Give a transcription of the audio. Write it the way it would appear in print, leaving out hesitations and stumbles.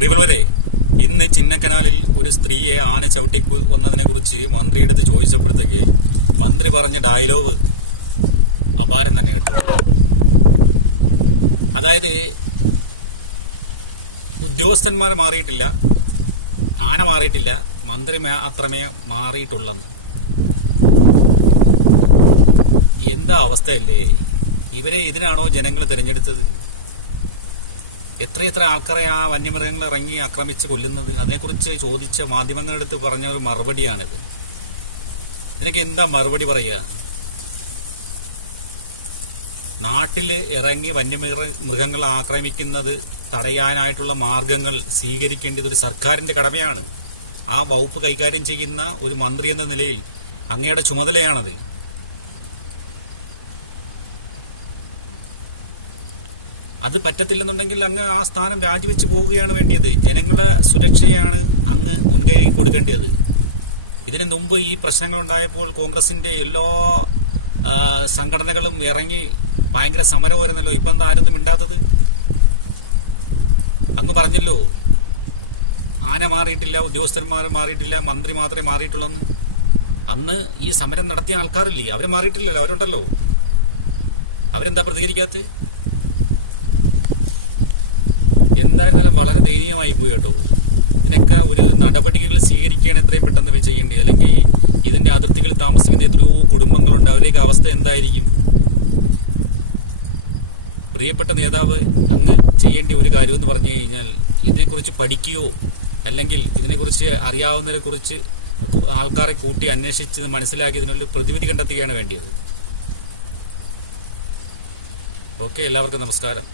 പ്രിയമുള്ളവരെ, ഇന്ന് ചിന്നക്കനാലിൽ ഒരു സ്ത്രീയെ ആന ചവിട്ടിക്കൊന്നതിനെ കുറിച്ച് മന്ത്രി എടുത്ത് ചോദിച്ചപ്പോഴത്തേക്ക് മന്ത്രി പറഞ്ഞ ഡയലോഗ് അപാരം തന്നെ കേട്ടു. അതായത് ഉദ്യോഗസ്ഥന്മാരെ മാറിയിട്ടില്ല, ആന മാറിയിട്ടില്ല, മന്ത്രി അത്രമേ മാറിയിട്ടുള്ളെന്ന്. എന്താ അവസ്ഥയല്ലേ? ഇവരെ ഇതിനാണോ ജനങ്ങൾ തിരഞ്ഞെടുത്തത്? എത്രയെത്ര ആൾക്കാരെ ആ വന്യമൃഗങ്ങൾ ഇറങ്ങി ആക്രമിച്ച് കൊല്ലുന്നത്? അതിനെക്കുറിച്ച് ചോദിച്ച മാധ്യമങ്ങളെടുത്ത് പറഞ്ഞ ഒരു മറുപടിയാണിത്. ഇതിനൊക്കെ എന്താ മറുപടി പറയുക? നാട്ടിൽ ഇറങ്ങി വന്യമൃഗങ്ങൾ ആക്രമിക്കുന്നത് തടയാനായിട്ടുള്ള മാർഗങ്ങൾ സ്വീകരിക്കേണ്ടത് ഒരു സർക്കാരിന്റെ കടമയാണ്. ആ വകുപ്പ് കൈകാര്യം ചെയ്യുന്ന ഒരു മന്ത്രി എന്ന നിലയിൽ അങ്ങയുടെ ചുമതലയാണത്. അത് പറ്റത്തില്ലെന്നുണ്ടെങ്കിൽ അങ്ങ് ആ സ്ഥാനം രാജിവെച്ച് പോവുകയാണ് വേണ്ടിയത്. ജനങ്ങളുടെ സുരക്ഷയാണ് അങ്ങ് മുൻകൈ കൊടുക്കേണ്ടത്. ഇതിനു മുമ്പ് ഈ പ്രശ്നങ്ങൾ ഉണ്ടായപ്പോൾ കോൺഗ്രസിന്റെ എല്ലാ സംഘടനകളും ഇറങ്ങി ഭയങ്കര സമരമായിരുന്നല്ലോ. ഇപ്പൊ എന്താ ആരൊന്നും മിണ്ടാത്തത്? അങ്ങ് പറഞ്ഞല്ലോ ആന മാറിയിട്ടില്ല, ഉദ്യോഗസ്ഥന്മാർ മാറിയിട്ടില്ല, മന്ത്രി മാത്രമേ മാറിയിട്ടുള്ളൂ. അന്ന് ഈ സമരം നടത്തിയ ആൾക്കാരില്ലേ, അവരെ മാറിയിട്ടില്ലല്ലോ, അവരുണ്ടല്ലോ. അവരെന്താ പ്രതികരിക്കാത്തത്? എന്തായിരുന്നാലും വളരെ ദയനീയമായി പോയി കേട്ടോ. ഇതിനൊക്കെ ഒരു നടപടികൾ സ്വീകരിക്കുകയാണ് എത്രയും പെട്ടെന്ന് ചെയ്യേണ്ടത്. അല്ലെങ്കിൽ ഇതിന്റെ അതിർത്തികളിൽ താമസിക്കുന്ന എത്രയോ കുടുംബങ്ങളുണ്ട്, അവരുടെയൊക്കെ അവസ്ഥ എന്തായിരിക്കും? പ്രിയപ്പെട്ട നേതാവ് അങ്ങ് ചെയ്യേണ്ട ഒരു കാര്യം എന്ന് പറഞ്ഞു കഴിഞ്ഞാൽ ഇതിനെക്കുറിച്ച് പഠിക്കുകയോ അല്ലെങ്കിൽ ഇതിനെക്കുറിച്ച് അറിയാവുന്നതിനെ കുറിച്ച് ആൾക്കാരെ കൂട്ടി അന്വേഷിച്ച് മനസ്സിലാക്കി ഇതിനൊരു പ്രതിവിധി കണ്ടെത്തുകയാണ് വേണ്ടിയത്. ഓക്കെ, എല്ലാവർക്കും നമസ്കാരം.